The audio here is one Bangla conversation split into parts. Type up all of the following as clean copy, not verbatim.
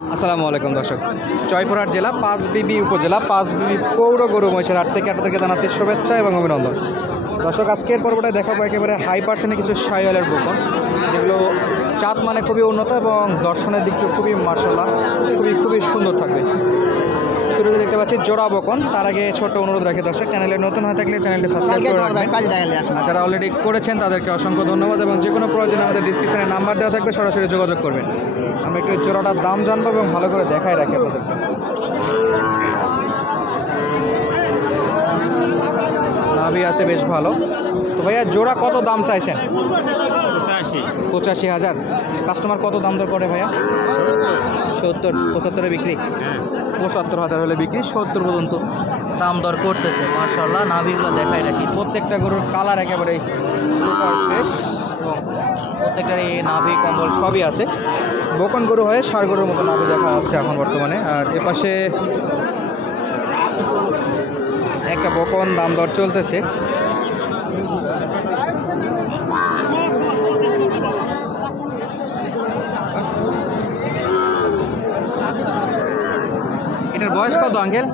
আসসালামু আলাইকুম দর্শক, জয়পুরহাট জেলা পাঁচবিবি উপজেলা পাঁচবিবি পৌর গরু মহিষের হাট থেকে আপনাদেরকে জানাচ্ছি শুভেচ্ছা এবং অভিনন্দন। দর্শক, আজকের পর্বটায় দেখাবো একেবারে হাই পার্সেন্টের কিছু শাহিওয়ালের বকন, যেগুলো জাত মানে খুবই উন্নত এবং দর্শনের দিকটা খুবই মাশাআল্লাহ খুবই সুন্দর থাকবে। শুরুতে দেখতে পাচ্ছি জোড়া বকন। তার আগে ছোট্ট অনুরোধ রাখি দর্শক, চ্যানেলে নতুন হয়ে থাকলে চ্যানেলটি সাবস্ক্রাইব করে রাখবেন। যারা অলরেডি করেছেন তাদেরকে অসংখ্য ধন্যবাদ এবং যে কোনো প্রয়োজনে আমাদের ডিসক্রিপশনে নাম্বার দেওয়া থাকবে, সরাসরি যোগাযোগ করবেন। আমরা একটু জোড়াটার দাম জানবো এবং ভালো করে দেখায় রাখি আপনাদেরকে। নাভি আছে বেশ ভালো। তো ভাইয়া জোড়া কত দাম চাইছেন? 85,000। কাস্টমার কত দাম দর করে ভাইয়া? 70, 75-এ বিক্রি। 75,000 হলে বিক্রি, 70 পর্যন্ত দাম দর করতেছে। মাশাআল্লাহ, নাভিগুলো দেখায় রাখি। প্রত্যেকটা গরুর কালার একেবারে সুপার ফ্রেশ এবং প্রত্যেকটার এই নাভি কম্বল সবই আছে। বকন গরু হয়ে ষাঁড় গরুর মতো নাভি দেখা যাচ্ছে এখন বর্তমানে। আর এপাশে একটা বকন দাম দর চলতেছে। এটার বয়স কত আঙ্কেল?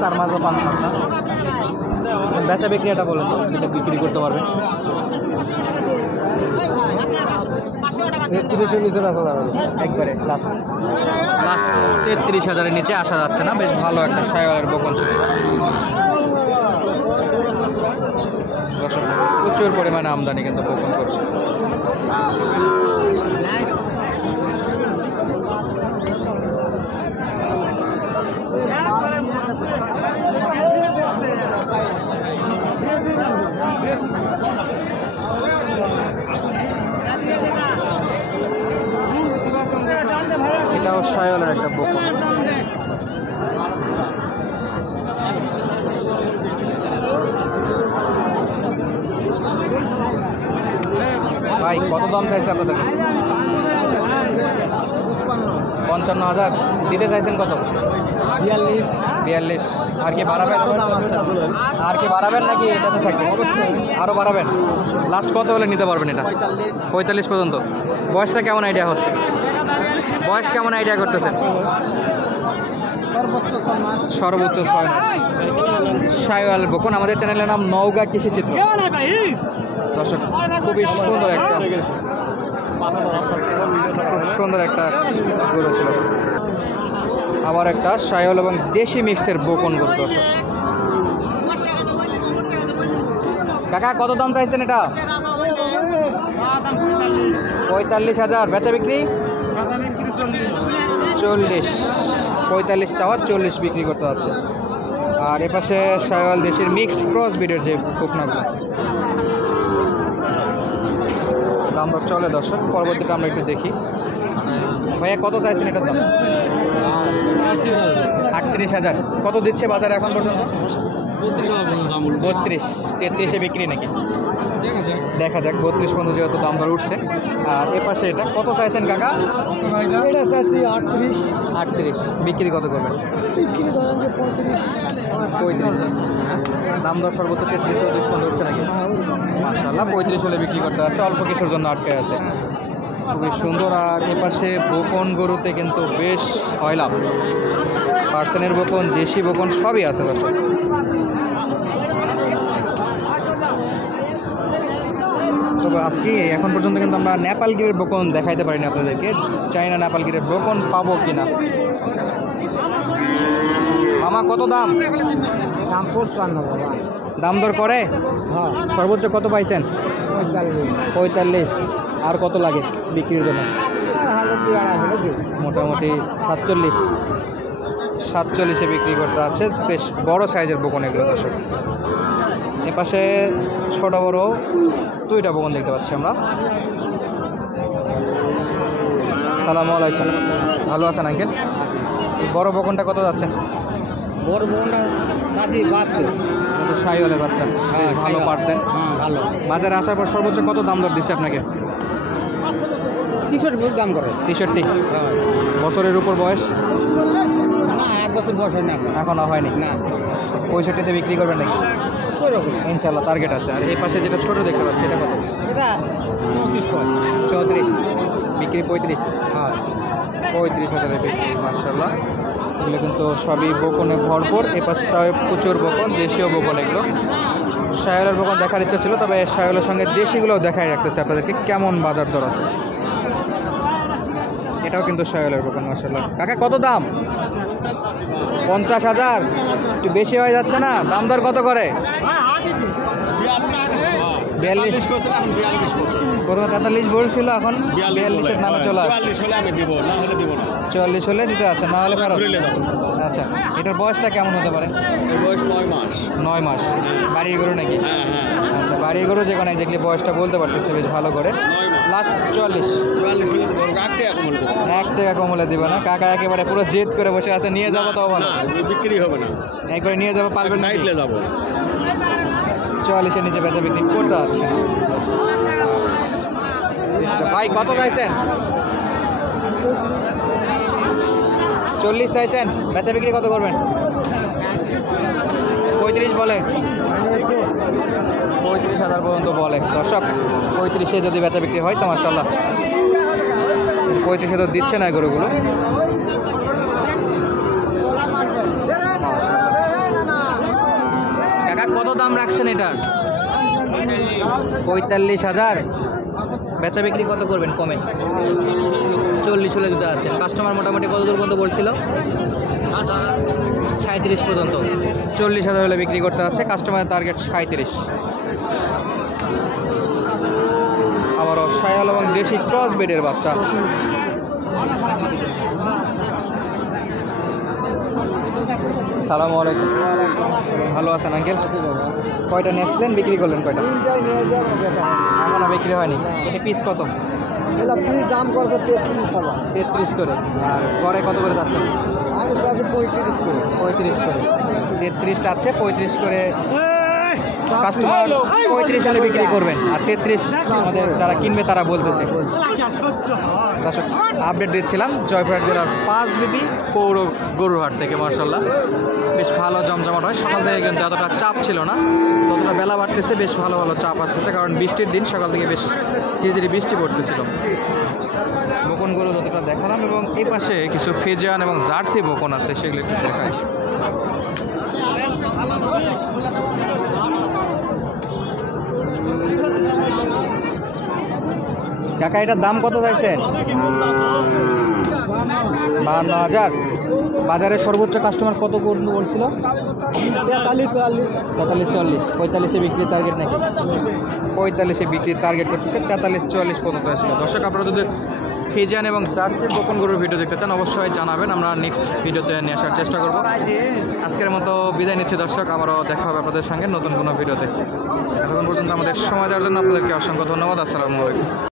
4 মাস বা 5 মাস না? বেচা বিক্রি এটা বলেন তো, এটা বিক্রি করতে পারবেন? 33-এর নিচে বেচা যাবে না একবারে। লাস্ট 33,000-এর নিচে আসা যাচ্ছে না। বেশ ভালো একটা শাহিওয়ালের বকন ছিল। প্রচুর পরিমাণে আমদানি কিন্তু বকন করবে। এটাও শাহিওয়ালের একটা বকন। ভাই কত দাম চাইছে আপনাদের? 55,000 দিতে চাইছেন কত? 42। আর কি বাড়াবেন? আর কি বাড়াবেন নাকি এটাতে থাকবে? আরও বাড়াবেন? লাস্ট কত হলে নিতে পারবেন এটা? 45 পর্যন্ত। বয়সটা কেমন আইডিয়া হচ্ছে? বয়স কেমন আইডিয়া করতেছেন? সর্বোচ্চ 6 মাস। শাহিওয়াল বকন। আমাদের চ্যানেলের নাম নওগাঁ কৃষি চিত্র। দর্শক, খুবই সুন্দর একটা গরু ছিল। আবার একটা শাহিওয়াল এবং দেশি মিক্সের বকন গরু। দর্শক, কাকা কত দাম চাইছেন এটা? 45,000। বেচা বিক্রি 40। 45 চাওয়া, 40 বিক্রি করতে যাচ্ছে। আর এপাশে শাহিওয়াল দেশের মিক্স ক্রস ব্রিডের যে বকনাগুলো, দাম দর চলে। দর্শক, পরবর্তীটা আমরা একটু দেখি। ভাইয়া কত চাইছেন এটার দাম? 38,000। কত দিচ্ছে বাজারে এখন পর্যন্ত? 32, 33-এ বিক্রি নাকি? দেখা যাক। 32 পর্যন্ত যেহেতু দাম দর উঠছে। আর এপাশে এটা কত চাইছেন কাকা? এটা চাইছি 38। বিক্রি কত করবেন? বিক্রি ধরেন যে 35। দাম দর সর্বোচ্চ 33-34 পর্যন্ত উঠছে নাকি? মাশাআল্লাহ, 35 হলে বিক্রি করতে যাচ্ছে। অল্প কিছুর জন্য আটকে আছে। খুবই সুন্দর। আর এপাশে বকন গরুতে কিন্তু বেশ ছয়লাভ পার্সেন্টের বকন, দেশি বকন সবই আছে। দর্শক, তবে আজকে এখন পর্যন্ত কিন্তু আমরা নেপালগিরের বকন দেখাইতে পারিনি আপনাদেরকে। চাইনা নেপালগিরের বকন পাবো কিনা। মামা কত দাম? দাম 55 বাবা। দাম দর করে? হ্যাঁ। সর্বোচ্চ কত পাইছেন? 45। আর কত লাগে বিক্রির জন্য? মোটামুটি 47-এ বিক্রি করতে আছে। বেশ বড় সাইজের বকন এগুলো। দর্শক, এপাশে ছোট বড় 2টা বকন দেখতে পাচ্ছি আমরা। আসসালামু আলাইকুম। ভালো আছেন আঙ্কেল? এই বড় বকনটা কত যাচ্ছেন? বড় বকনটা চাচি 72। এটা শাহিওয়ালের বাচ্চা। ভালো পার্সেন্ট। ভালো। বাজারে আসার পর সর্বোচ্চ কত দাম দর দিচ্ছে আপনাকে? 63 দাম করে। 63। বছরের উপর বয়স? না, 1 বছর বয়স হয় না, এখনো হয়নি। না। 65-তে বিক্রি করবেন নাকি? ইনশাল্লাহ টার্গেট আছে। আর এই পাশে যেটা ছোট দেখতে পাচ্ছি এটা কত? এটা 34 বিক্রি 35। হ্যাঁ 35,000 বিক্রি মাশাআল্লাহ। এগুলো কিন্তু সবই বকনে ভরপুর। এই পাশটায় প্রচুর বকন, দেশীয় বকন এগুলো। শায়লের বকন দেখার ইচ্ছা ছিল, তবে শায়লের সঙ্গে দেশিগুলোও দেখাই রাখতেছে আপনাদেরকে কেমন বাজার দর আছে। এটাও কিন্তু শায়লের বকন মাশাআল্লাহ। কাকা কত দাম? 50,000। একটু বেশি হয়ে যাচ্ছে না? দাম দর কত করে? 42। প্রথমে 43 বলছিল, এখন 42-এর নামে চলে আসে। 44 হলে দিতে আছে, না হলে ফেরত। আচ্ছা, এটার বয়সটা কেমন হতে পারে? 9 মাস। বাড়ির গরু নাকি? আচ্ছা, বাড়ির গরু যে কোনো এক্স্যাক্টলি বয়সটা বলতে পারতেছে বেশ ভালো করে। লাস্ট 44। 1 টাকা কম হলে দিবে না? কাকা একেবারে পুরো জেদ করে বসে আছে, নিয়ে যাবো তাও ভালো। বিক্রি হবে না, একবারে নিয়ে যাবো, পারবেন না? নাইটলে যাবো। 44-এর নিচে বেচা বিক্রি করতে পারছে না। ভাই কত চাইছেন? 40 চাইছেন, বেচা বিক্রি কত করবেন? 35 বলে। 35,000 পর্যন্ত বলে দর্শক। 35-এ যদি বেচা বিক্রি হয় তো মাশাআল্লাহ। 35-এ তো দিচ্ছে না গরুগুলো। কাকা কত দাম রাখছেন এটার? 45,000। বেচা বিক্রি কত করবেন কমে? 40 হলে দিতে আছেন। কাস্টমার মোটামুটি কত দূর পর্যন্ত বলছিল? 37 পর্যন্ত। 40,000 হলে বিক্রি করতে হচ্ছে। কাস্টমারের টার্গেট 37। আবারও শায়াল এবং দেশি ক্রস বেডের বাচ্চা। সালামু আলাইকুম। ভালো আছেন আঙ্কেল? কয়টা নিয়েছিলেন, বিক্রি করলেন কয়টা? এখনো বিক্রি হয়নি। এটা পিস কত? দাম করবো 33 করে। আর গড়ে কত করে যাচ্ছেন? আমি 35 করে। 35 করে। 33 চাচ্ছে, 35 করে কাস্টমার 35 হলে বিক্রি করবেন। আর 33 আমাদের যারা কিনবে তারা বলতেছে। দর্শক আপডেট দিচ্ছিলাম জয়পুরহাট জেলার 5 বিবি পৌর গরুর হাট থেকে। মার্শাল্লাহ বেশ ভালো জমজমাট হয়। সকাল থেকে কিন্তু এতটা চাপ ছিল না, ততটা বেলা বাড়তেছে বেশ ভালো ভালো চাপ আসতেছে, কারণ বৃষ্টির দিন সকাল থেকে বেশ ঝিরিঝিরি বৃষ্টি পড়তেছিল। বকন গরু যতটা দেখালাম, এবং এই পাশে কিছু ফেজিয়ান এবং জার্সি বকন আছে, সেগুলো একটু দেখাই। কাকা এটার দাম কত চাইছেন? 52,000। বাজারে সর্বোচ্চ কাস্টমার কত পর্যন্ত বলছিল? 43-44। 45-এ বিক্রির টার্গেট নাকি? 45-এ বিক্রির টার্গেট করতেছে, 43-44 পর্যন্ত আসছিল। দর্শক আপনারা যদি ফিজিয়ান এবং জার্সি বকন গরুর ভিডিও দেখতে চান অবশ্যই জানাবেন, আমরা নেক্সট ভিডিওতে নিয়ে আসার চেষ্টা করব। আজকের মতো বিদায় নিচ্ছি দর্শক, আবারও দেখা হবে আপনাদের সঙ্গে নতুন কোনো ভিডিওতে। এতক্ষণ পর্যন্ত আমাদের সময় দেওয়ার জন্য আপনাদেরকে অসংখ্য ধন্যবাদ। আসসালামু আলাইকুম।